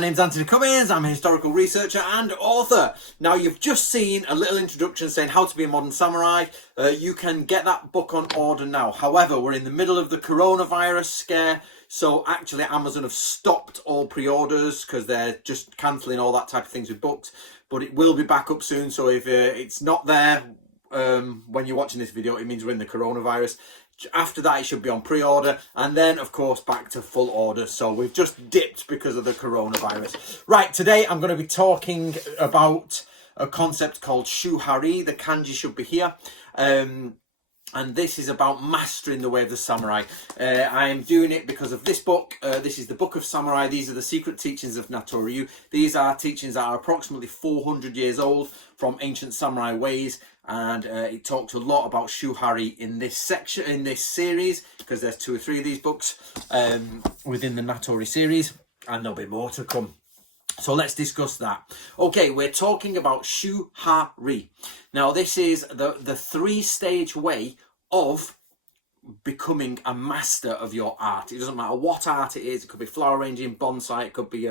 name's Antony Cummins. I'm a historical researcher and author. Now, you've just seen a little introduction saying how to be a modern samurai. You can get that book on order now. However, we're in the middle of the coronavirus scare, so actually Amazon have stopped all pre-orders because they're just cancelling all that type of things with books. But it will be back up soon, so if it's not there when you're watching this video, it means we're in the coronavirus. After that, it should be on pre-order, and then of course back to full order. So we've just dipped because of the coronavirus. Right, today I'm going to be talking about a concept called shuhari. The kanji should be here. And this is about mastering the way of the samurai. I am doing it because of this book. This is the Book of Samurai. These are the secret teachings of Natori. These are teachings that are approximately 400 years old from ancient samurai ways. And it talks a lot about shuhari in this section, in this series, because there's 2 or 3 of these books within the Natori series, and there'll be more to come. So let's discuss that. Okay, we're talking about shuhari. Now, this is the 3-stage way of becoming a master of your art. It doesn't matter what art it is. It could be flower arranging, bonsai, it could be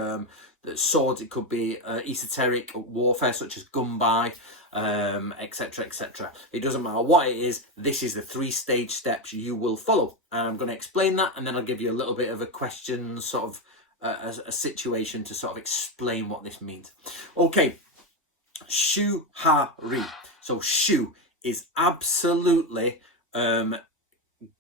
swords, it could be esoteric warfare such as gunbai, etc, etc. It doesn't matter what it is. This is the 3-stage steps you will follow. I'm going to explain that, and then I'll give you a little bit of a question, sort of a situation to sort of explain what this means. Okay, shuhari. So shu is absolutely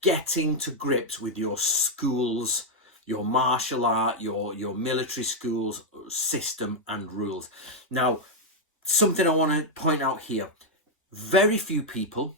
getting to grips with your schools, your martial art, your military schools system and rules. Now, something I want to point out here. Very few people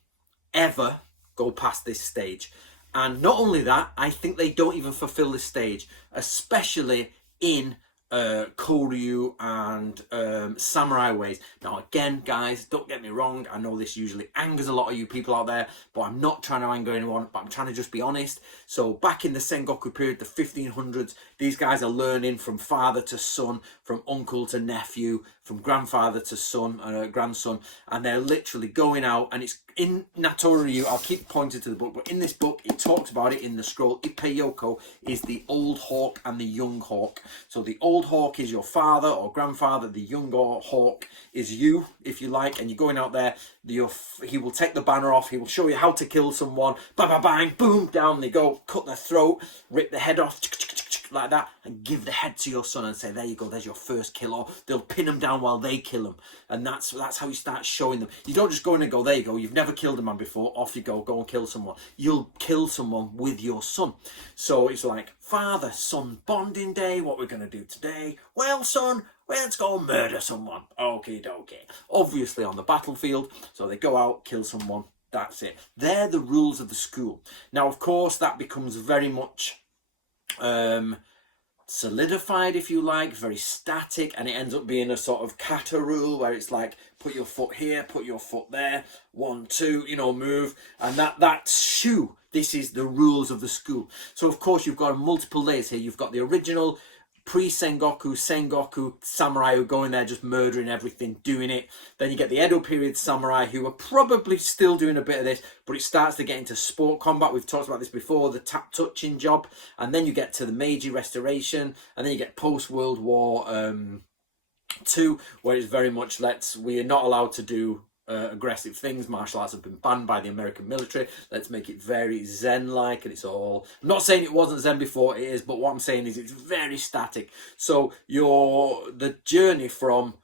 ever go past this stage. And not only that, I think they don't even fulfill this stage, especially in Koryu and samurai ways. Now, again, guys, don't get me wrong. I know this usually angers a lot of you people out there, but I'm not trying to anger anyone, but I'm trying to just be honest. So back in the Sengoku period, the 1500s, these guys are learning from father to son, from uncle to nephew, from grandfather to son, grandson, and they're literally going out, and it's in Natori. I'll keep pointing to the book, but in this book, it talks about it in the scroll. Ipeyoko is the old hawk and the young hawk. So the old hawk is your father or grandfather. The young hawk is you, if you like, and you're going out there. He will take the banner off. He will show you how to kill someone. Bang, bang, bang, boom, down they go. Cut their throat, rip the head off, like that, and give the head to your son and say, there you go, there's your first kill. Or they'll pin him down while they kill him, and that's how you start showing them. You don't just go in and go, there you go, you've never killed a man before, off you go and kill someone. You'll kill someone with your son. So it's like father son bonding day. What we're going to do today? Well, son, let's go murder someone. Okie dokie. Obviously on the battlefield. So they go out, kill someone. That's it. They're the rules of the school. Now, of course, that becomes very much solidified, if you like, very static, and it ends up being a sort of kata rule where it's like, put your foot here, put your foot there, 1, 2, move, and that's shu. This is the rules of the school. So of course you've got multiple layers here. You've got the original Sengoku samurai who go in there just murdering everything, doing it. Then you get the Edo period samurai who are probably still doing a bit of this, but it starts to get into sport combat. We've talked about this before, the tap touching job. And then you get to the Meiji Restoration, and then you get post-World War II, where it's very much we are not allowed to do aggressive things. Martial arts have been banned by the American military. Let's make it very Zen-like, and it's all... I'm not saying it wasn't Zen before, it is, but what I'm saying is it's very static. So the journey from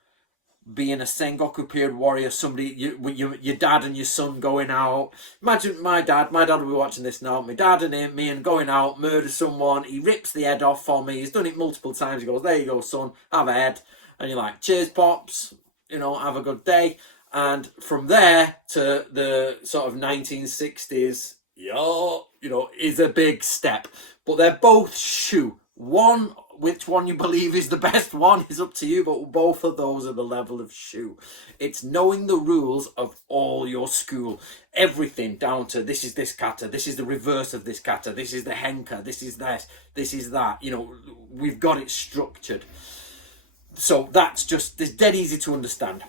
being a Sengoku period warrior, somebody, your dad and your son going out. Imagine my dad will be watching this now. My dad and me and going out, murder someone. He rips the head off for me. He's done it multiple times. He goes, there you go, son, have a head. And you're like, cheers, pops, have a good day. And from there to the sort of 1960s, is a big step. But they're both shu. Which one you believe is the best one is up to you, but both of those are the level of shu. It's knowing the rules of all your school. Everything down to this is this kata, this is the reverse of this kata, this is the henka, this is this is that. We've got it structured. So that's dead easy to understand.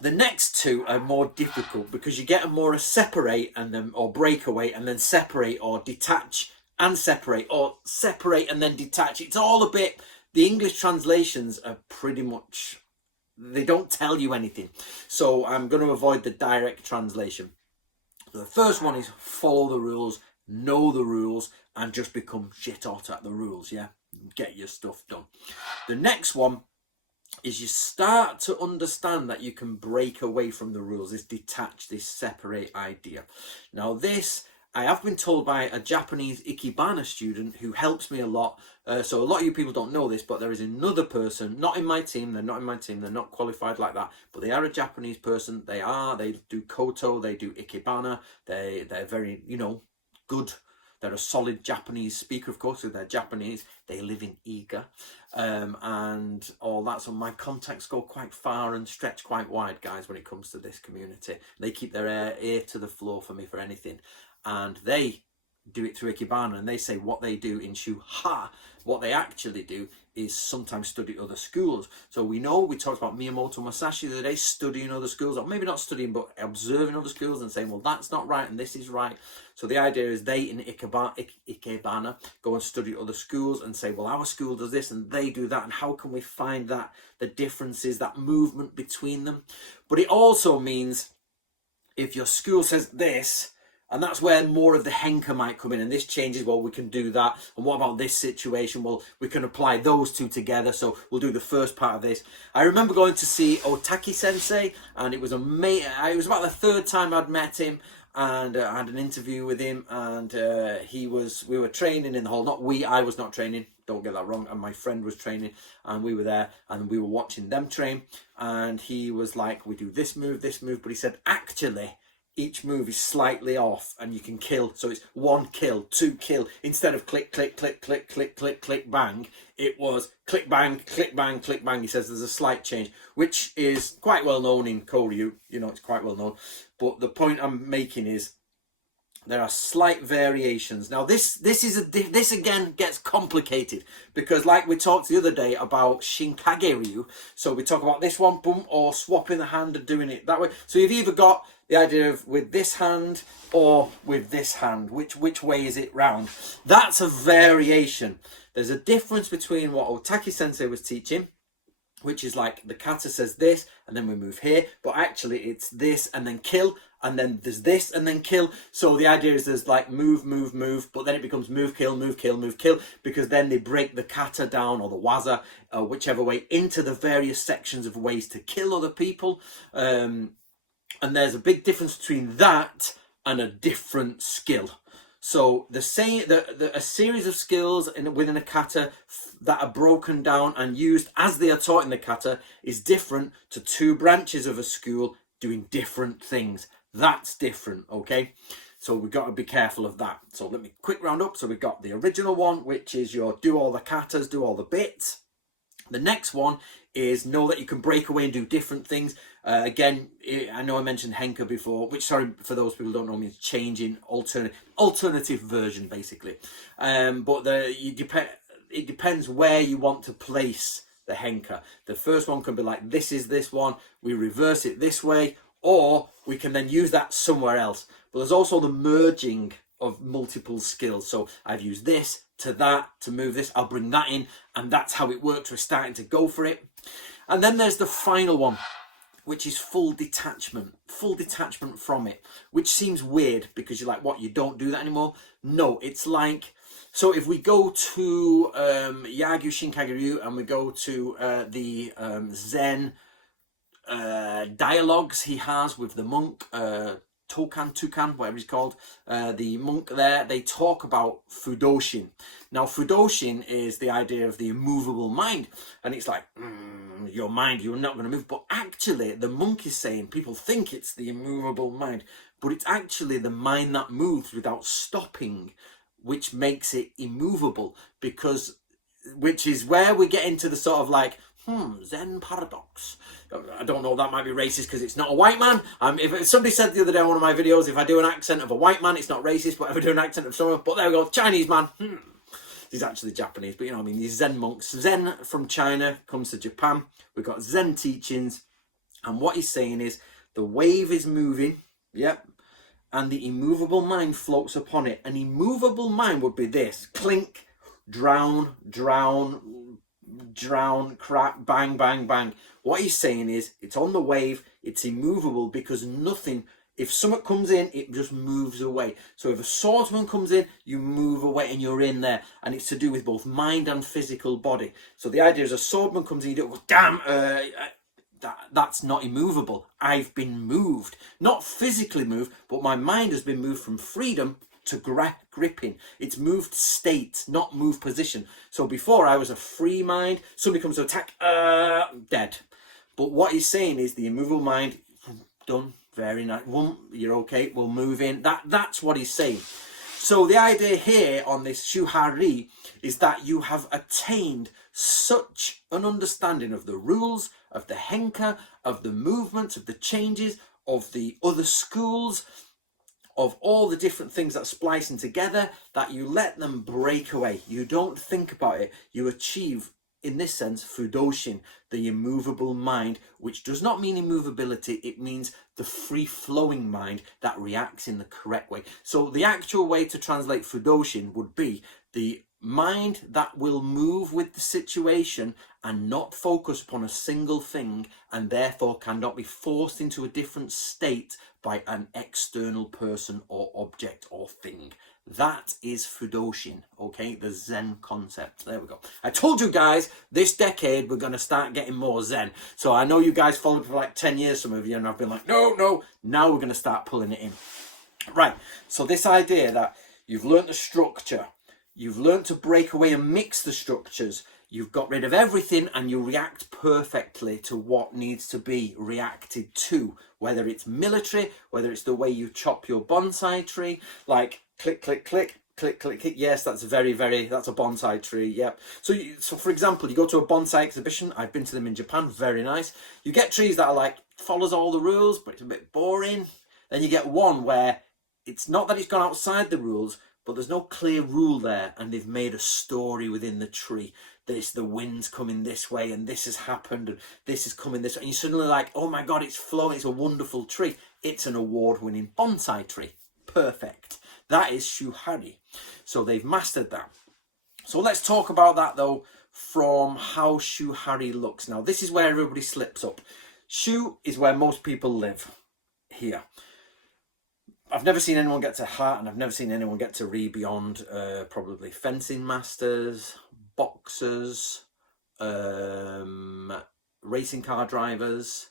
The next 2 are more difficult because you get a more separate or breakaway, and then separate or detach and separate, or separate and then detach. It's all a bit The English translations are pretty much, they don't tell you anything. So I'm going to avoid the direct translation. The first one is follow the rules, know the rules, and just become shit hot at the rules, yeah? Get your stuff done. The next one is you start to understand that you can break away from the rules, this detach, this separate idea. Now this, I have been told by a Japanese Ikebana student who helps me a lot. So a lot of you people don't know this, but there is another person, not in my team, they're not in my team, they're not qualified like that, but they are a Japanese person. They do Koto, they do Ikebana, they're very, you know, good. They're a solid Japanese speaker, of course, so they're Japanese. They live in Iga, and all that. So my contacts go quite far and stretch quite wide, guys, when it comes to this community. They keep their ear to the floor for me for anything. And they do it through Ikebana, and they say what they do in Shuha, what they actually do is sometimes study other schools. So we talked about Miyamoto Musashi the other day, studying other schools, or maybe not studying, but observing other schools and saying, well, that's not right and this is right. So the idea is they in Ikebana go and study other schools and say, well, our school does this and they do that, and how can we find that, the differences, that movement between them. But it also means if your school says this, and that's where more of the henka might come in, and this changes, well, we can do that, and what about this situation? Well, we can apply those two together, so we'll do the first part of this. I remember going to see Otaki Sensei, and it was amazing. It was about the third time I'd met him, and I had an interview with him, and we were training in the hall. I was not training, don't get that wrong, and my friend was training, and we were there, and we were watching them train, and he was like, we do this move, but he said, actually, each move is slightly off and you can kill. So it's 1 kill, 2 kill. Instead of click, click, click, click, click, click, click, bang, it was click, bang, click, bang, click, bang. He says there's a slight change, which is quite well known in Koryu. You know, it's quite well known. But the point I'm making is there are slight variations. Now this again gets complicated because, like we talked the other day about Shinkage-ryu, so we talk about this one, boom, or swapping the hand and doing it that way. So you've either got the idea of with this hand or with this hand, which way is it round? That's a variation. There's a difference between what Otaki Sensei was teaching, which is like the kata says this and then we move here, but actually it's this and then kill, and then there's this and then kill. So the idea is there's like move, move, move, but then it becomes move, kill, move, kill, move, kill, because then they break the kata down, or the waza, whichever way, into the various sections of ways to kill other people. And there's a big difference between that and a different skill. So a series of skills within a kata that are broken down and used as they are taught in the kata is different to 2 branches of a school doing different things. That's different, okay? So we've got to be careful of that. So let me quick round up. So we've got the original one, which is your do all the katas, do all the bits. The next one is know that you can break away and do different things. Again, I know I mentioned henka before, which, sorry, for those people who don't know, means changing, alternative version, basically. But it depends where you want to place the henka. The first one can be like, this is this one, we reverse it this way, or we can then use that somewhere else. But there's also the merging of multiple skills. So I've used this to that to move this, I'll bring that in, and that's how it works. We're starting to go for it. And then there's the final one, which is full detachment from it, which seems weird because you're like, what, you don't do that anymore? No, it's like, so if we go to Yagyu Shinkage-ryu and we go to the Zen dialogues he has with the monk, Tukan, whatever he's called, the monk there, they talk about Fudoshin. Now, Fudoshin is the idea of the immovable mind, and it's like, your mind, you're not going to move. But actually, the monk is saying, people think it's the immovable mind, but it's actually the mind that moves without stopping, which makes it immovable, which is where we get into the sort of like, Zen paradox. I don't know, that might be racist because it's not a white man. If somebody said the other day on one of my videos, if I do an accent of a white man, it's not racist, but if I do an accent of someone, but there we go, Chinese man. He's actually Japanese, but you know what I mean, these Zen monks. Zen from China comes to Japan. We've got Zen teachings, and what he's saying is the wave is moving, yep, and the immovable mind floats upon it. An immovable mind would be this: clink, drown, drown, crap, bang, bang, bang. What he's saying is it's on the wave, it's immovable because nothing, if something comes in, it just moves away. So if a swordsman comes in, you move away and you're in there. And it's to do with both mind and physical body. So the idea is a swordsman comes in, you don't go, damn, that's not immovable. I've been moved. Not physically moved, but my mind has been moved from freedom to gripping. It's moved state, not moved position. So before I was a free mind, somebody comes to attack, dead. But what he's saying is the immovable mind, done, very nice, you're okay, we'll move in. That's what he's saying. So the idea here on this shuhari is that you have attained such an understanding of the rules, of the henka, of the movements, of the changes, of the other schools, of all the different things that splicing together, that you let them break away. You don't think about it. You achieve, in this sense, fudoshin, the immovable mind, which does not mean immovability. It means the free-flowing mind that reacts in the correct way. So the actual way to translate fudoshin would be the mind that will move with the situation and not focus upon a single thing, and therefore cannot be forced into a different state by an external person or object or thing. That is fudoshin, okay? The Zen concept. There we go. I told you guys, this decade we're going to start getting more Zen. So I know you guys followed for like 10 years, some of you, and I've been like, no. Now we're going to start pulling it in. Right, so this idea that you've learnt the structure, you've learnt to break away and mix the structures, you've got rid of everything and you react perfectly to what needs to be reacted to, whether it's military, whether it's the way you chop your bonsai tree, like click, click, click, click, click, click. Yes, that's that's a bonsai tree, yep. So for example, you go to a bonsai exhibition, I've been to them in Japan, very nice. You get trees that are like, follows all the rules, but it's a bit boring. Then you get one where it's not that it's gone outside the rules, but there's no clear rule there, and they've made a story within the tree. The wind's coming this way, and this has happened, and this is coming this way. And you're suddenly like, oh my God, it's flowing, it's a wonderful tree. It's an award-winning bonsai tree. Perfect. That is shuhari. So they've mastered that. So let's talk about that, though, from how shuhari looks. Now, this is where everybody slips up. Shu is where most people live, here. I've never seen anyone get to hat, and I've never seen anyone get to re beyond probably fencing masters, boxers, racing car drivers,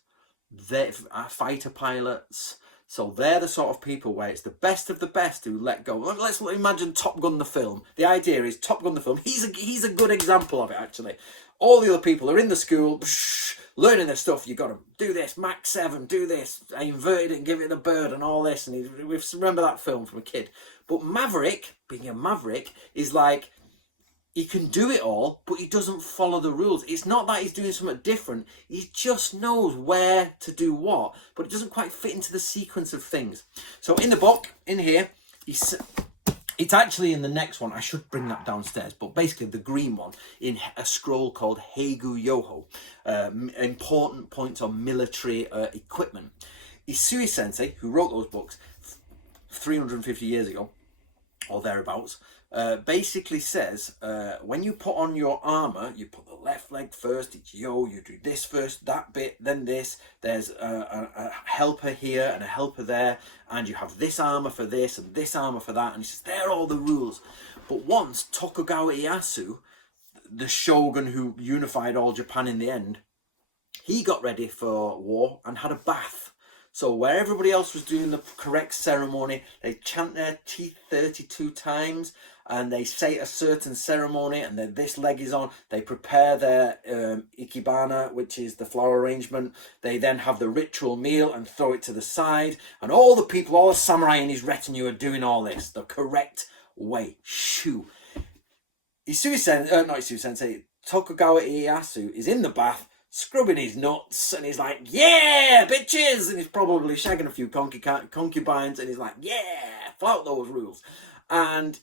fighter pilots. So they're the sort of people where it's the best of the best who let go. Let's imagine Top Gun the film. The idea is Top Gun the film. He's a good example of it, actually. All the other people are in the school, learning their stuff. You got to do this, Mach 7, do this. I inverted it and give it the bird and all this. And we remember that film from a kid. But Maverick, being a Maverick, is like, he can do it all, but he doesn't follow the rules. It's not that he's doing something different. He just knows where to do what, but it doesn't quite fit into the sequence of things. So in the book, in here, it's actually in the next one. I should bring that downstairs, but basically the green one in a scroll called Heigu Yoho, important points on military equipment. Isui Sensei, who wrote those books 350 years ago, or thereabouts, basically says when you put on your armor, you put the left leg first, it's yo, you do this first, that bit, then this, there's a helper here and a helper there, and you have this armor for this and this armor for that, and he says they're all the rules. But once Tokugawa Ieyasu, the shogun who unified all Japan in the end, he got ready for war and had a bath. So where everybody else was doing the correct ceremony, they chant their teeth 32 times, and they say a certain ceremony, and then this leg is on. They prepare their ikebana, which is the flower arrangement. They then have the ritual meal and throw it to the side. And all the people, all the samurai in his retinue are doing all this the correct way. Shoo. Tokugawa Ieyasu is in the bath, scrubbing his nuts, and he's like, yeah, bitches, and he's probably shagging a few concubines, and he's like, yeah, flout those rules. And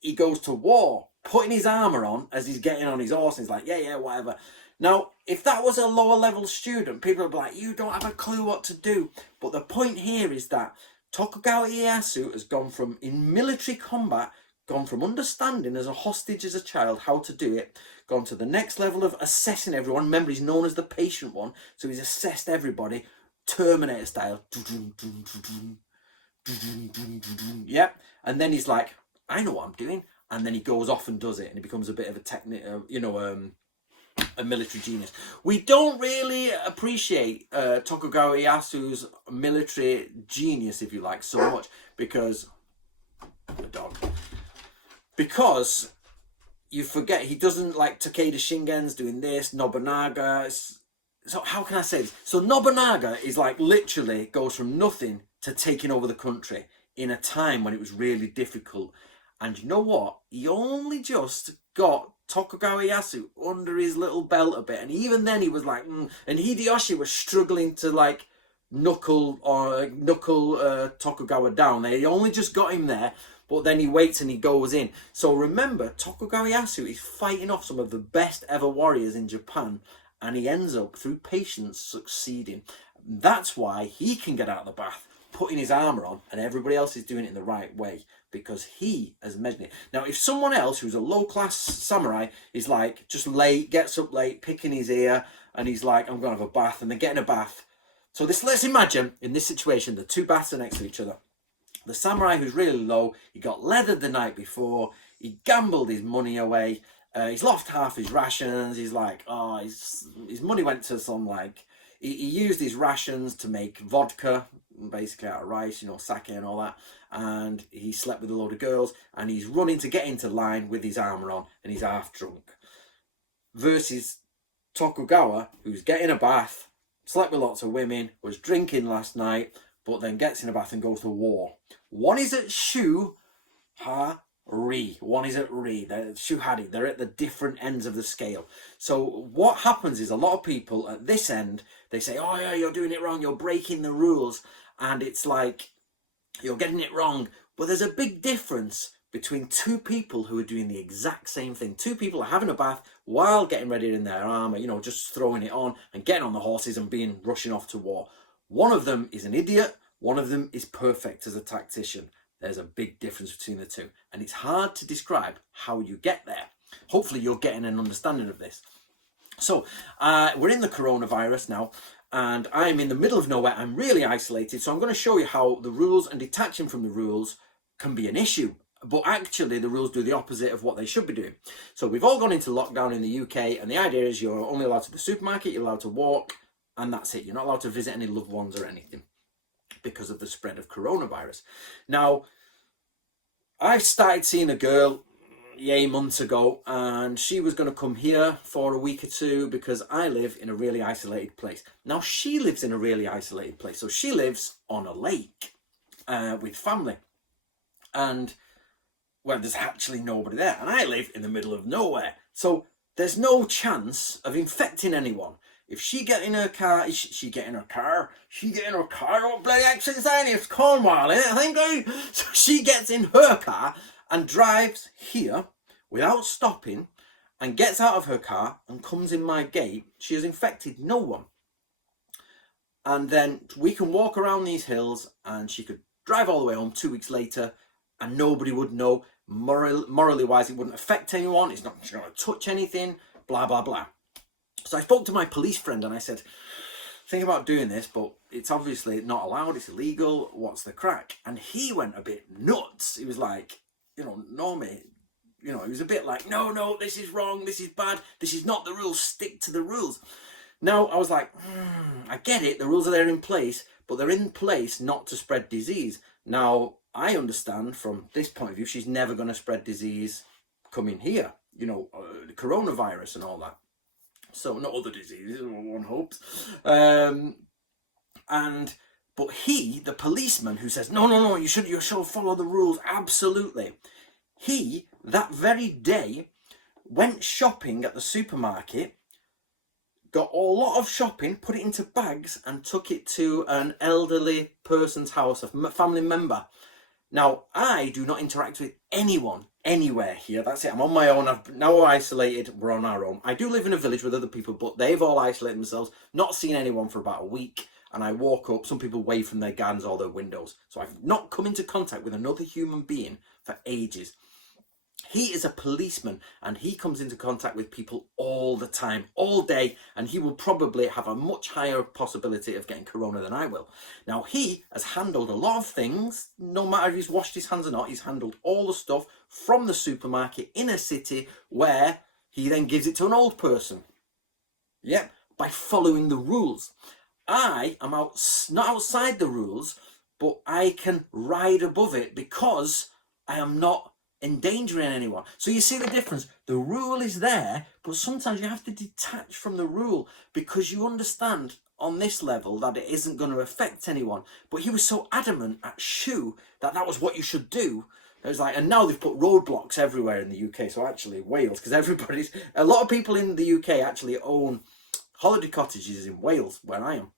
he goes to war, putting his armour on as he's getting on his horse, and he's like, yeah, whatever. Now, if that was a lower level student, people would be like, you don't have a clue what to do. But the point here is that Tokugawa Ieyasu has gone from, in military combat, gone from understanding as a hostage as a child how to do it, gone to the next level of assessing everyone. Remember, he's known as the patient one, so he's assessed everybody, Terminator style. Yep. And then he's like, I know what I'm doing. And then he goes off and does it, and he becomes a bit of a military genius. We don't really appreciate Tokugawa Ieyasu's military genius, if you like, so much because you forget he doesn't like Takeda Shingen's doing this, Nobunaga. So how can I say this? So Nobunaga is like literally goes from nothing to taking over the country in a time when it was really difficult. And you know what? He only just got Tokugawa Ieyasu under his little belt a bit, and even then he was like, and Hideyoshi was struggling to like knuckle Tokugawa down. They only just got him there, but then he waits and he goes in. So remember, Tokugawa Ieyasu is fighting off some of the best ever warriors in Japan, and he ends up through patience succeeding. That's why he can get out of the bath, putting his armor on, and everybody else is doing it in the right way, because he has measured it. Now, if someone else who's a low-class samurai is like just late, gets up late, picking his ear, and he's like, I'm going to have a bath, and they're getting a bath. So let's imagine in this situation, the two baths are next to each other. The samurai who's really low, he got leathered the night before, he gambled his money away, he's lost half his rations, he's like, his money went to some like, he used his rations to make vodka, basically out of rice, sake and all that, and he slept with a load of girls, and he's running to get into line with his armor on, and he's half drunk. Versus Tokugawa, who's getting a bath, slept with lots of women, was drinking last night, but then gets in a bath and goes to war. One is at shuhari, one is at ri. They're shuhari. They're at the different ends of the scale. So what happens is a lot of people at this end, they say, oh yeah, you're doing it wrong, you're breaking the rules, and it's like, you're getting it wrong. But there's a big difference between two people who are doing the exact same thing. Two people are having a bath while getting ready in their armor, just throwing it on and getting on the horses and rushing off to war. One of them is an idiot. One of them is perfect as a tactician. There's a big difference between the two. And it's hard to describe how you get there. Hopefully you're getting an understanding of this. So we're in the coronavirus now, and I'm in the middle of nowhere. I'm really isolated. So I'm going to show you how the rules and detaching from the rules can be an issue. But actually the rules do the opposite of what they should be doing. So we've all gone into lockdown in the UK, and the idea is you're only allowed to the supermarket, you're allowed to walk, and that's it. You're not allowed to visit any loved ones or anything because of the spread of coronavirus. Now, I started seeing a girl months ago, and she was going to come here for a week or two because I live in a really isolated place. Now, she lives in a really isolated place. So she lives on a lake with family. And, well, there's actually nobody there. And I live in the middle of nowhere. So there's no chance of infecting anyone. If she get in her car, she get in her car? What bloody accent is that? It's Cornwall, isn't it? I think. So she gets in her car and drives here without stopping and gets out of her car and comes in my gate. She has infected no one. And then we can walk around these hills, and she could drive all the way home 2 weeks later and nobody would know. Morally wise, it wouldn't affect anyone. It's not going to touch anything, blah, blah, blah. So I spoke to my police friend and I said, think about doing this, but it's obviously not allowed, it's illegal, what's the crack? And he went a bit nuts. He was like, no mate, he was a bit like, no, this is wrong, this is bad, this is not the rules, stick to the rules. Now, I was like, I get it, the rules are there in place, but they're in place not to spread disease. Now, I understand from this point of view, she's never going to spread disease coming here, the coronavirus and all that. So not other diseases, one hopes. But he, the policeman who says, no, you should follow the rules, absolutely. He, that very day, went shopping at the supermarket, got a lot of shopping, put it into bags, and took it to an elderly person's house, a family member. Now, I do not interact with anyone anywhere here. That's it. I'm on my own. I've now isolated. We're on our own. I do live in a village with other people, but they've all isolated themselves, not seen anyone for about a week. And I walk up, some people wave from their gardens or their windows. So I've not come into contact with another human being for ages. He is a policeman and he comes into contact with people all the time, all day, and he will probably have a much higher possibility of getting corona than I will. Now, he has handled a lot of things, no matter if he's washed his hands or not. He's handled all the stuff from the supermarket in a city where he then gives it to an old person. Yep, by following the rules. I am not outside the rules, but I can ride above it because I am not endangering anyone. So you see the difference. The rule is there, but sometimes you have to detach from the rule because you understand on this level that it isn't going to affect anyone. But he was so adamant at Shu that that was what you should do. It was like, and now they've put roadblocks everywhere in the UK. So actually Wales, because a lot of people in the UK actually own holiday cottages in Wales, where I am.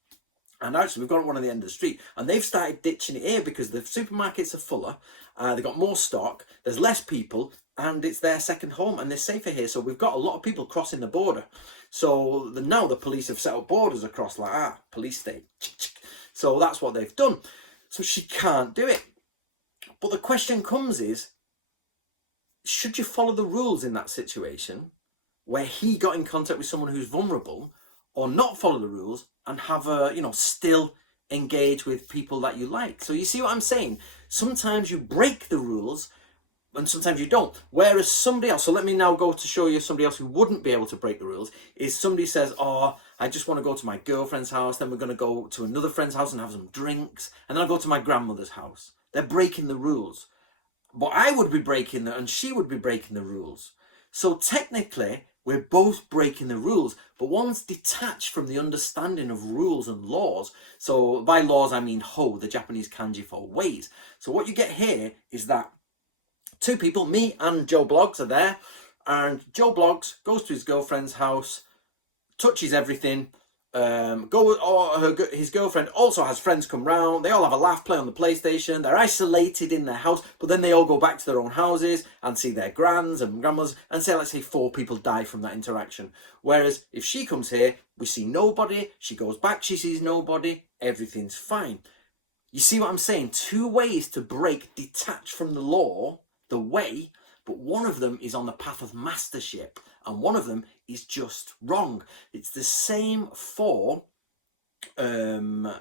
And actually, we've got one at the end of the street. And they've started ditching it here because the supermarkets are fuller. They've got more stock. There's less people. And it's their second home. And they're safer here. So we've got a lot of people crossing the border. So now the police have set up borders across like, police state. So that's what they've done. So she can't do it. But the question comes is, should you follow the rules in that situation where he got in contact with someone who's vulnerable, or not follow the rules and have still engage with people that you like? So you see what I'm saying? Sometimes you break the rules and sometimes you don't. Whereas somebody else, so let me now go to show you somebody else who wouldn't be able to break the rules, is somebody says, I just want to go to my girlfriend's house, then we're going to go to another friend's house and have some drinks, and then I'll go to my grandmother's house. They're breaking the rules. But I would be breaking and she would be breaking the rules. So technically, we're both breaking the rules, but one's detached from the understanding of rules and laws. So by laws, I mean ho, the Japanese kanji for ways. So what you get here is that two people, me and Joe Bloggs, are there, and Joe Bloggs goes to his girlfriend's house, touches everything. His girlfriend also has friends come round. They all have a laugh, play on the PlayStation. They're isolated in their house, but then they all go back to their own houses and see their grands and grandmas, and say, let's say 4 people die from that interaction. Whereas if she comes here, we see nobody. She goes back, she sees nobody. Everything's fine. You see what I'm saying? 2 ways to break, detach from the law, the way, but one of them is on the path of mastership, and one of them is just wrong. It's the same for Tokugawa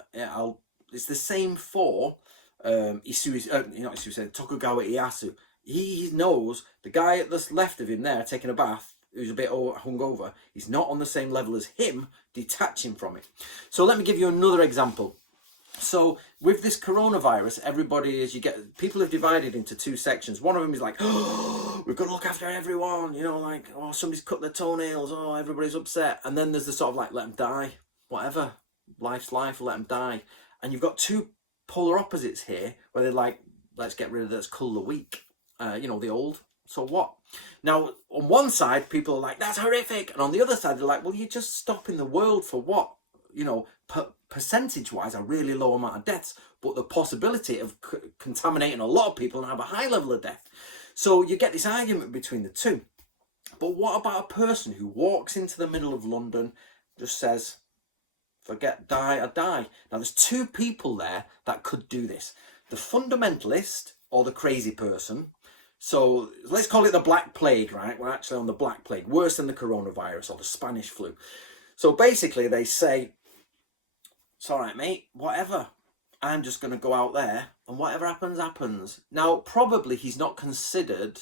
Ieyasu. He knows the guy at the left of him there taking a bath, who's a bit hungover, he's not on the same level as him, detaching from it. So let me give you another example. So with this coronavirus, people have divided into 2 sections. One of them is like, we've got to look after everyone, somebody's cut their toenails, everybody's upset. And then there's the sort of like, let them die, whatever, life's life, let them die. And you've got 2 polar opposites here, where they're like, let's get rid of this, cull the weak, the old, so what? Now, on one side, people are like, that's horrific. And on the other side, they're like, well, you're just stopping the world for what? Percentage-wise, a really low amount of deaths, but the possibility of contaminating a lot of people and have a high level of death. So you get this argument between the 2. But what about a person who walks into the middle of London, just says, forget, die, I die? Now, there's 2 people there that could do this. The fundamentalist or the crazy person. So let's call it the Black Plague, right? We're actually on the Black Plague, worse than the coronavirus or the Spanish flu. So basically they say, it's all right, mate, whatever. I'm just going to go out there and whatever happens, happens. Now, probably he's not considered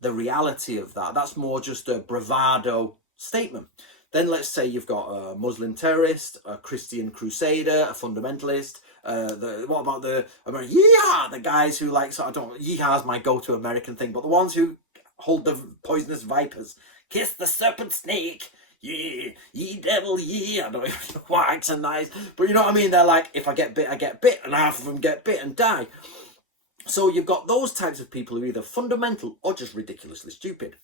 the reality of that. That's more just a bravado statement. Then let's say you've got a Muslim terrorist, a Christian crusader, a fundamentalist. What about the American? Yeehaw! The guys who yeehaw's my go-to American thing, but the ones who hold the poisonous vipers. Kiss the serpent snake. Yeah, ye devil, yeah. I don't know what accent that is, but you know what I mean? They're like, if I get bit, I get bit, and half of them get bit and die. So you've got those types of people who are either fundamental or just ridiculously stupid.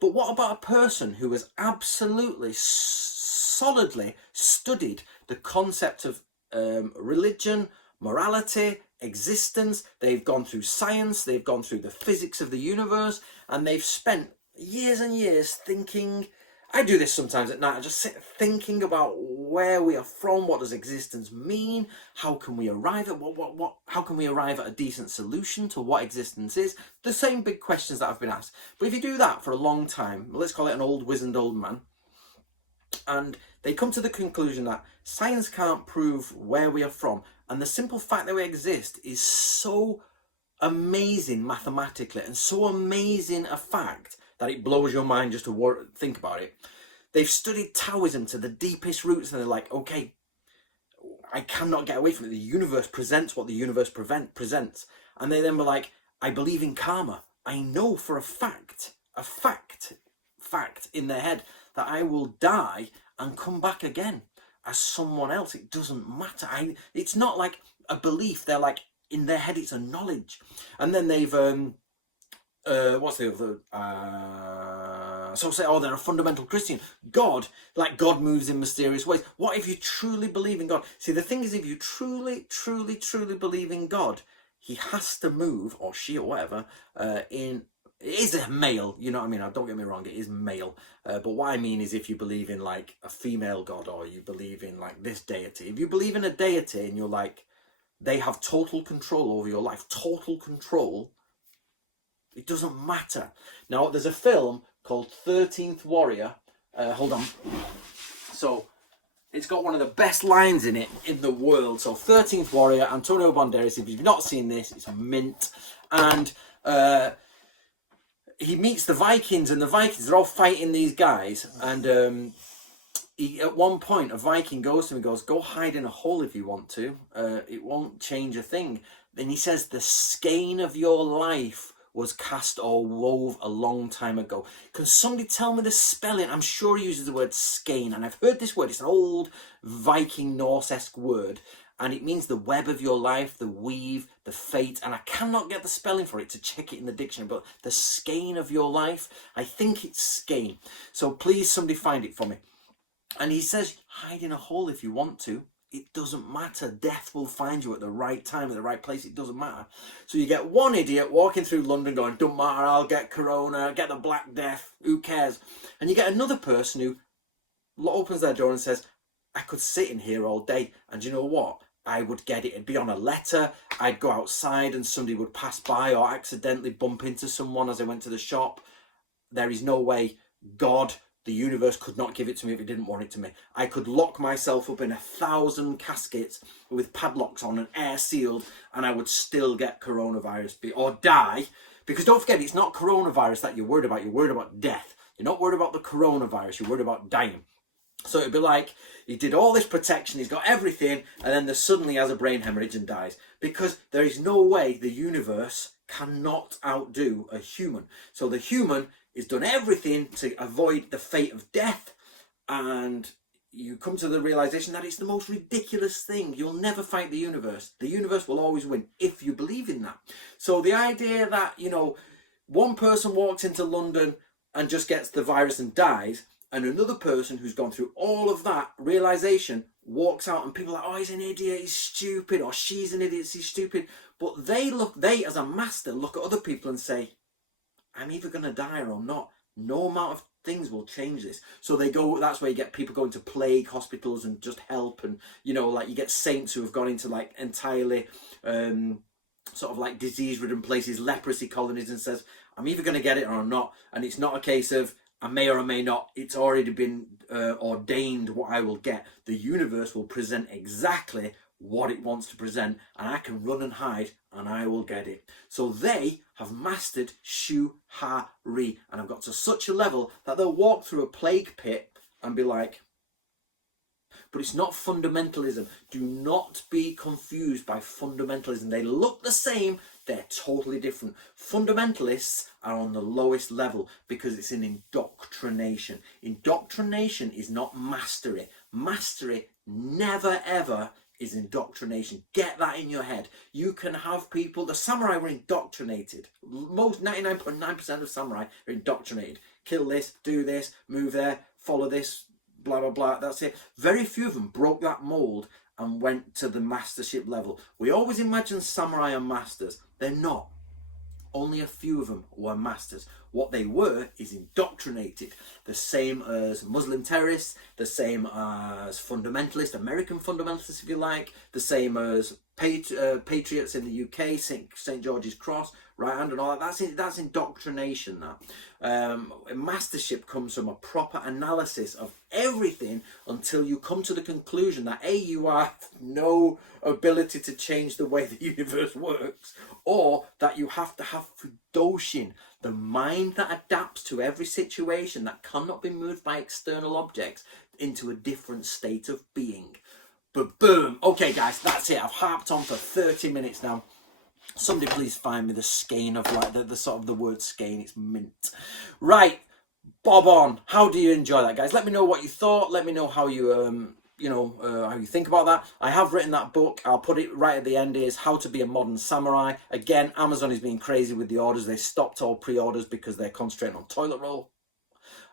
But what about a person who has absolutely solidly studied the concept of religion, morality, existence? They've gone through science, they've gone through the physics of the universe, and they've spent years and years thinking I do this sometimes at night. I just sit thinking about where we are from, what does existence mean, how can we arrive at how can we arrive at a decent solution to what existence is? The same big questions that I've been asked. But if you do that for a long time, let's call it an old wizened old man, and they come to the conclusion that science can't prove where we are from, and the simple fact that we exist is so amazing mathematically and so amazing a fact that it blows your mind just to think about it. They've studied Taoism to the deepest roots, and they're like, okay, I cannot get away from it. The universe presents what the universe presents. And they then were like, I believe in karma. I know for a fact in their head that I will die and come back again as someone else. It doesn't matter. It's not like a belief. They're like, in their head, it's a knowledge. And then they've what's the other? So say, oh, they're a fundamental Christian. God moves in mysterious ways. What if you truly believe in God? See, the thing is, if you truly believe in God, he has to move, or she, or whatever, it is a male, you know what I mean? Don't get me wrong, it is male. But what I mean is if you believe in like a female God, or you believe in like this deity. If you believe in a deity and you're like, they have total control over your life, total control, it doesn't matter. Now, there's a film called 13th Warrior. Hold on. So, it's got one of the best lines in it in the world. So, 13th Warrior, Antonio Banderas. If you've not seen this, it's a mint. And he meets the Vikings, and the Vikings are all fighting these guys. And at one point, a Viking goes to him and goes, go hide in a hole if you want to. It won't change a thing. Then he says, the skein of your life was cast or wove a long time ago. Can somebody tell me the spelling? I'm sure he uses the word skein, and I've heard this word. It's an old Viking Norse-esque word, and it means the web of your life, the weave, the fate, and I cannot get the spelling for it to check it in the dictionary, but the skein of your life, I think it's skein. So please, somebody find it for me. And he says, hide in a hole if you want to. It doesn't matter. Death will find you at the right time, at the right place. It doesn't matter. So you get one idiot walking through London going, don't matter, I'll get corona, get the Black Death, who cares? And you get another person who opens their door and says, I could sit in here all day, and you know what? I would get it. It'd be on a letter. I'd go outside and somebody would pass by or accidentally bump into someone as I went to the shop. There is no way God, the universe, could not give it to me if it didn't want it to me. I could lock myself up in 1,000 caskets with padlocks on and air sealed, and I would still get coronavirus or die. Because don't forget, it's not coronavirus that you're worried about. You're worried about death. You're not worried about the coronavirus. You're worried about dying. So it'd be like, he did all this protection, he's got everything, and then suddenly has a brain hemorrhage and dies. Because there is no way the universe cannot outdo a human. So the human has done everything to avoid the fate of death, and you come to the realization that it's the most ridiculous thing. You'll never fight the universe. The universe will always win if you believe in that. So the idea that, you know, one person walks into London and just gets the virus and dies, and another person who's gone through all of that realization walks out and people are like, oh, he's an idiot, he's stupid, or she's an idiot, she's stupid. But they as a master look at other people and say, I'm either going to die or I'm not. No amount of things will change this. So they go, that's where you get people going to plague hospitals and just help. And, you know, like you get saints who have gone into like entirely sort of like disease-ridden places, leprosy colonies, and says, I'm either going to get it or I'm not. And it's not a case of I may or I may not. It's already been ordained what I will get. The universe will present exactly what it wants to present, and I can run and hide and I will get it. So they have mastered shuhari and have got to such a level that they'll walk through a plague pit and be like, but it's not fundamentalism. Do not be confused by fundamentalism. They look the same, they're totally different. Fundamentalists are on the lowest level because it's an indoctrination. Indoctrination is not mastery. Mastery never ever is indoctrination. Get that in your head. You can have people, the samurai were indoctrinated. Most 99.9% of samurai are indoctrinated. Kill this, do this, move there, follow this, blah, blah, blah. That's it. Very few of them broke that mold and went to the mastership level. We always imagine samurai are masters. They're not. Only a few of them were masters. What they were is indoctrinated. The same as Muslim terrorists, the same as fundamentalists, American fundamentalists if you like, the same as patriots in the UK, St. George's Cross, right hand and all that. That's indoctrination. That mastership comes from a proper analysis of everything until you come to the conclusion that A, you have no ability to change the way the universe works, or that you have to have fudoshin, the mind that adapts to every situation that cannot be moved by external objects into a different state of being. But boom. Okay guys, that's it. I've harped on for 30 minutes now. Somebody please find me the skein of like the sort of the word skein. It's mint. Right, bob on. How do you enjoy that, guys? Let me know what you thought. Let me know how you how you think about that. I have written that book. I'll put it right at the end. Is How to Be a Modern Samurai. Again, Amazon is being crazy with the orders. They stopped all pre-orders because they're concentrating on toilet roll.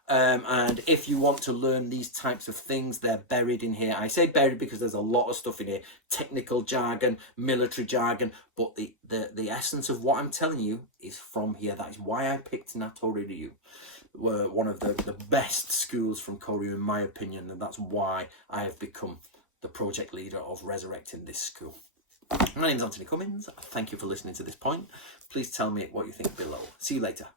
And if you want to learn these types of things, they're buried in here. I say buried because there's a lot of stuff in here, technical jargon, military jargon, but the essence of what I'm telling you is from here. That is why I picked Natori Ryu, one of the best schools from Korea in my opinion, and that's why I have become the project leader of resurrecting this school. My name is Antony Cummins. Thank you for listening to this point. Please tell me what you think below. See you later.